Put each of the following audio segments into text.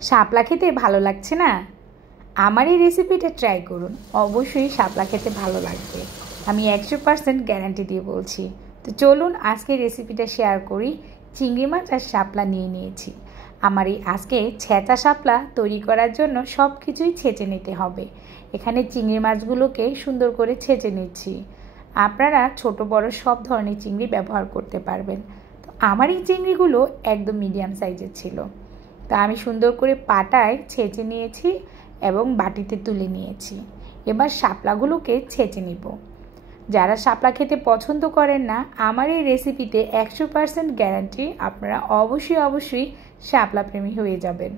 শাপলা খেতে ভালো লাগছে না? আমার এই রেসিপিটা ট্রাই করুন, অবশ্যই শাপলা খেতে ভালো লাগবে। আমি 100% গ্যারান্টি দিয়ে বলছি। তো চলুন আজকে রেসিপিটা শেয়ার করি। চিংড়ি মাছ আর শাপলা নিয়ে নিয়েছি। আমার এই আজকে ছেঁচা শাপলা তৈরি করার জন্য সব কিছুই ছেঁচে নিতে হবে। এখানে চিংড়ি মাছগুলোকে সুন্দর করে ছেঁচে নিচ্ছি। আপনারা ছোট বড় সব ধরনের চিংড়ি ব্যবহার করতে পারবেন। তো আমার এই চিংড়িগুলো একদম মিডিয়াম সাইজের ছিল। তা আমি সুন্দর করে পাটায় ছেঁচে নিয়েছি এবং বাটিতে তুলে নিয়েছি। এবার শাপলাগুলোকে ছেঁচে নিব। যারা শাপলা খেতে পছন্দ করেন না, আমার এই রেসিপিতে 100% গ্যারান্টি আপনারা অবশ্যই শাপলা প্রেমী হয়ে যাবেন।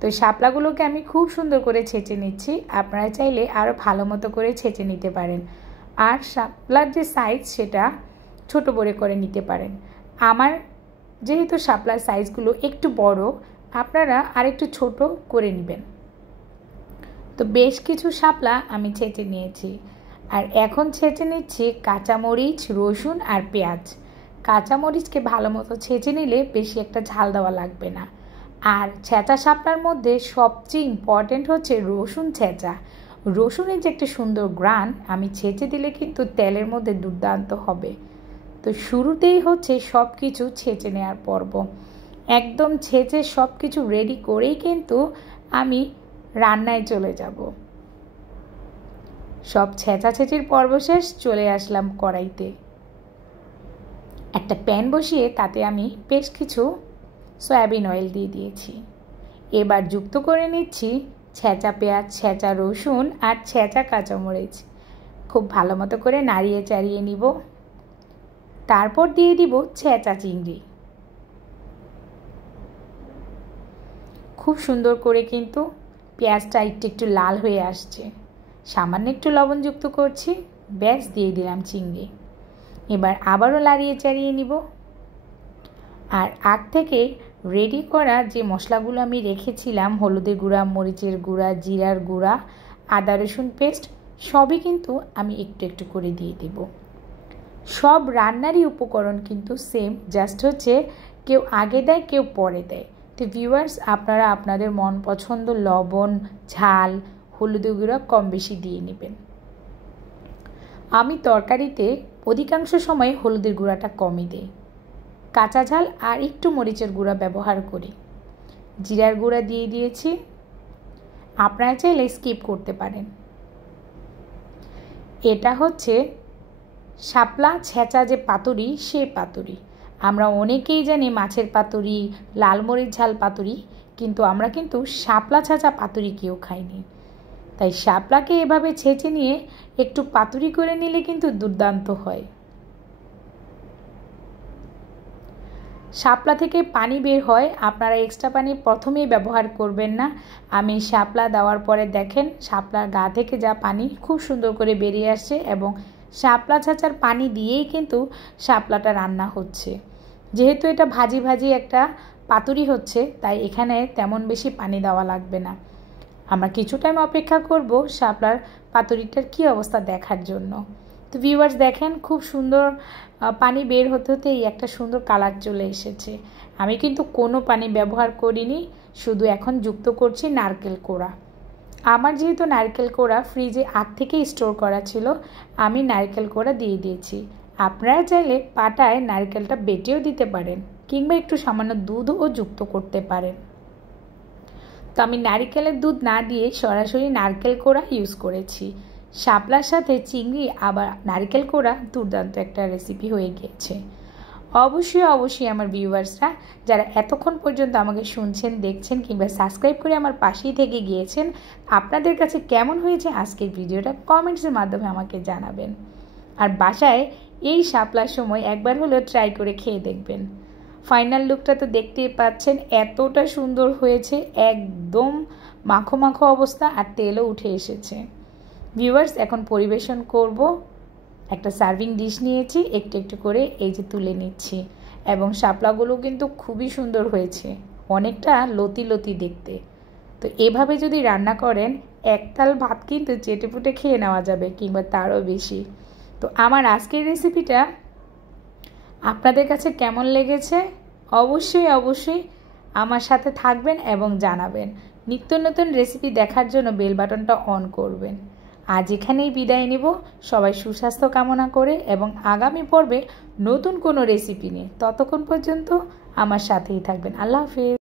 তো শাপলাগুলোকে আমি খুব সুন্দর করে ছেঁচে নিচ্ছি। আপনারা চাইলে আরও ভালো মতো করে ছেঁচে নিতে পারেন। আর শাপলার যে সাইজ সেটা ছোট বড় করে নিতে পারেন। আমার যেহেতু শাপলার সাইজগুলো একটু বড়, আপনারা আরেকটু ছোট করে নেবেন। তো বেশ কিছু শাপলা আমি ছেঁচে নিয়েছি। আর এখন ছেঁচে নিচ্ছি কাঁচামরিচ, রসুন আর পেঁয়াজ। কাঁচামরিচকে ভালো মতো ছেঁচে নিলে বেশি একটা ঝাল দেওয়া লাগবে না। আর ছেঁচা শাপলার মধ্যে সবচেয়ে ইম্পর্টেন্ট হচ্ছে রসুন ছেঁচা। রসুনের যে একটা সুন্দর গ্রান আমি ছেঁচে দিলে কিন্তু তেলের মধ্যে দুর্দান্ত হবে। তো শুরুতেই হচ্ছে সব কিছু ছেঁচে নেওয়ার পর্ব। একদম ছেঁচে সব কিছু রেডি করেই কিন্তু আমি রান্নায় চলে যাব। সব ছেঁচাছেঁচির পর্ব শেষ, চলে আসলাম কড়াইতে। একটা প্যান বসিয়ে তাতে আমি বেশ কিছু সয়াবিন অয়েল দিয়ে দিয়েছি। এবার যুক্ত করে নিচ্ছি ছেঁচা পেঁয়াজ, ছেঁচা রসুন আর ছেঁচা কাঁচামরিচ। খুব ভালো মতো করে নাড়িয়ে চাড়িয়ে নিব। তারপর দিয়ে দিব ছেঁচা চিংড়ি। খুব সুন্দর করে কিন্তু পেঁয়াজটা একটু লাল হয়ে আসছে। সামান্য একটু লবণ যুক্ত করছি, ব্যাস দিয়ে দিলাম চিংড়ি। এবার আবারও নাড়িয়ে চাড়িয়ে নিব। আর আগ থেকে রেডি করা যে মশলাগুলো আমি রেখেছিলাম, হলুদের গুঁড়া, মরিচের গুঁড়া, জিরার গুঁড়া, আদা রসুন পেস্ট, সবই কিন্তু আমি একটু করে দিয়ে দেব। সব রান্নারই উপকরণ কিন্তু সেম, জাস্ট হচ্ছে কেউ আগে দেয় কেউ পরে দেয়। তো ভিউয়ার্স, আপনারা আপনাদের মন পছন্দ লবণ, ঝাল, হলুদের গুঁড়া কম বেশি দিয়ে নেবেন। আমি তরকারিতে অধিকাংশ সময় হলুদের গুঁড়াটা কমই দিই। কাঁচা ঝাল আর একটু মরিচের গুঁড়া ব্যবহার করি। জিরার গুঁড়া দিয়ে দিয়েছি, আপনারা চাইলে স্কিপ করতে পারেন। এটা হচ্ছে শাপলা ছেঁচা যে পাতুরি, সেই পাতুরি। আমরা অনেকেই জানি মাছের পাতুরি, লাল মরিচ ঝাল পাতুরি, কিন্তু আমরা কিন্তু শাপলা ছেঁচা পাতুরি কেউ খাইনি। তাই শাপলাকে এভাবে ছেঁচে নিয়ে একটু পাতুরি করে নিলে কিন্তু দুর্দান্ত হয়। শাপলা থেকে পানি বের হয়, আপনারা এক্সট্রা পানি প্রথমেই ব্যবহার করবেন না। আমি শাপলা দেওয়ার পরে দেখেন শাপলার গা থেকে যা পানি খুব সুন্দর করে বেরিয়ে আসছে এবং শাপলা ছেঁচার পানি দিয়েই কিন্তু শাপলাটা রান্না হচ্ছে। যেহেতু এটা ভাজি একটা পাতুরি হচ্ছে, তাই এখানে তেমন বেশি পানি দেওয়া লাগবে না। আমরা কিছু টাইম অপেক্ষা করব শাপলার পাতুরিটার কী অবস্থা দেখার জন্য। তো ভিউয়ার্স দেখেন, খুব সুন্দর পানি বের হতেই একটা সুন্দর কালার চলে এসেছে। আমি কিন্তু কোনো পানি ব্যবহার করিনি, শুধু এখন যুক্ত করছি নারকেল কোড়া। আমার যেহেতু নারকেল কোড়া ফ্রিজে আগ থেকেই স্টোর করা ছিল, আমি নারকেল কোড়া দিয়ে দিয়েছি। আপনারা চাইলে পাটায় নারকেলটা বেটেও দিতে পারেন, কিংবা একটু সামান্য দুধও যুক্ত করতে পারেন। তো আমি নারকেলের দুধ না দিয়ে সরাসরি নারকেল কোড়া ইউজ করেছি। শাপলার সাথে চিংড়ি আবার নারকেল কোড়া দুর্দান্ত একটা রেসিপি হয়ে গিয়েছে। অবশ্যই আমার ভিউয়ার্সরা যারা এতক্ষণ পর্যন্ত আমাকে শুনছেন, দেখছেন কিংবা সাবস্ক্রাইব করে আমার পাশেই থেকে গিয়েছেন, আপনাদের কাছে কেমন হয়েছে আজকের ভিডিওটা কমেন্টসের মাধ্যমে আমাকে জানাবেন। আর বাসায় এই শাপলার সময় একবার হলেও ট্রাই করে খেয়ে দেখবেন। ফাইনাল লুকটা তো দেখতেই পাচ্ছেন, এতটা সুন্দর হয়েছে, একদম মাখো মাখো অবস্থা আর তেলও উঠে এসেছে। ভিউয়ার্স, এখন পরিবেশন করব। একটা সার্ভিং ডিশ নিয়েছি, একটু করে এই যে তুলে নিচ্ছি। এবং শাপলাগুলো কিন্তু খুবই সুন্দর হয়েছে, অনেকটা লতি দেখতে। তো এভাবে যদি রান্না করেন এক থাল ভাত কিন্তু চেটেপুটে খেয়ে নেওয়া যাবে, কিংবা তারও বেশি। তো আমার আজকের রেসিপিটা আপনাদের কাছে কেমন লেগেছে অবশ্যই আমার সাথে থাকবেন এবং জানাবেন। নিত্য নতুন রেসিপি দেখার জন্য বেল বাটনটা অন করবেন। আজ এখানেই বিদায় নিব, সবাই সুস্বাস্থ্য কামনা করে এবং আগামী পর্বে নতুন কোনো রেসিপি নিয়ে। ততক্ষণ পর্যন্ত আমার সাথেই থাকবেন। আল্লাহ হাফেজ।